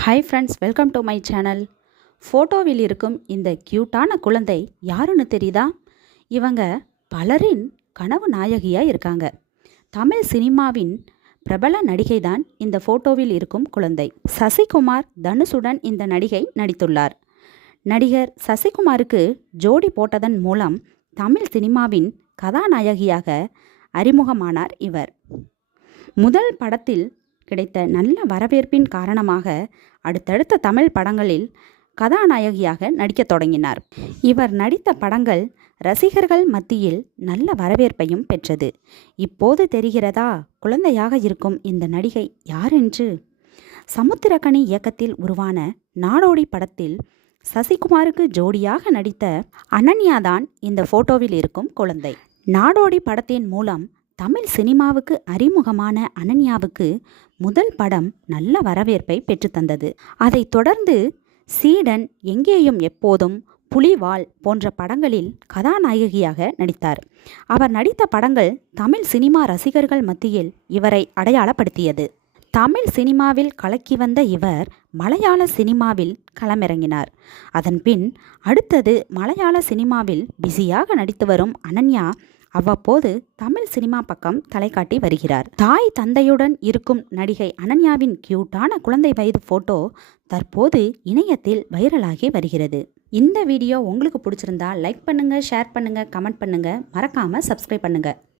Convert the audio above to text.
Hi friends, welcome to my channel. ஃபோட்டோவில் இருக்கும் இந்த க்யூட்டான குழந்தை யாருன்னு தெரியுதா? இவங்க பலரின் கனவு நாயகியாக இருக்காங்க. தமிழ் சினிமாவின் பிரபல நடிகை தான் இந்த ஃபோட்டோவில் இருக்கும் குழந்தை. சசிகுமார் தனுஷுடன் இந்த நடிகை நடித்துள்ளார். நடிகர் சசிகுமாருக்கு ஜோடி போட்டதன் மூலம் தமிழ் சினிமாவின் கதாநாயகியாக அறிமுகமானார் இவர். முதல் படத்தில் கிடைத்த நல்ல வரவேற்பின் காரணமாக அடுத்தடுத்த தமிழ் படங்களில் கதாநாயகியாக நடிக்கத் தொடங்கினார். இவர் நடித்த படங்கள் ரசிகர்கள் மத்தியில் நல்ல வரவேற்பையும் பெற்றது. இப்போது தெரிகிறதா குழந்தையாக இருக்கும் இந்த நடிகை யார் என்று? சமுத்திரக்கனி இயக்கத்தில் உருவான நாடோடி படத்தில் சசிகுமாருக்கு ஜோடியாக நடித்த அனன்யா தான் இந்த போட்டோவில் இருக்கும் குழந்தை. நாடோடி படத்தின் மூலம் தமிழ் சினிமாவுக்கு அறிமுகமான அனன்யாவுக்கு முதல் படம் நல்ல வரவேற்பை பெற்றுத்தந்தது. அதைத் தொடர்ந்து சீடன், எங்கேயும் எப்போதும், புலிவால் போன்ற படங்களில் கதாநாயகியாக நடித்தார். அவர் நடித்த படங்கள் தமிழ் சினிமா ரசிகர்கள் மத்தியில் இவரை அடையாளப்படுத்தியது. தமிழ் சினிமாவில் கலக்கி வந்த இவர் மலையாள சினிமாவில் களமிறங்கினார். அதன் பின் அடுத்தது மலையாள சினிமாவில் பிஸியாக நடித்து வரும் அனன்யா அவ்வப்போது தமிழ் சினிமா பக்கம் தலை காட்டி வருகிறார். தாய் தந்தையுடன் இருக்கும் நடிகை அனன்யாவின் கியூட்டான குழந்தை வயது போட்டோ தற்போது இணையத்தில் வைரலாகி வருகிறது. இந்த வீடியோ உங்களுக்கு பிடிச்சிருந்தா லைக் பண்ணுங்க, ஷேர் பண்ணுங்க, கமெண்ட் பண்ணுங்க, மறக்காம சப்ஸ்கிரைப் பண்ணுங்க.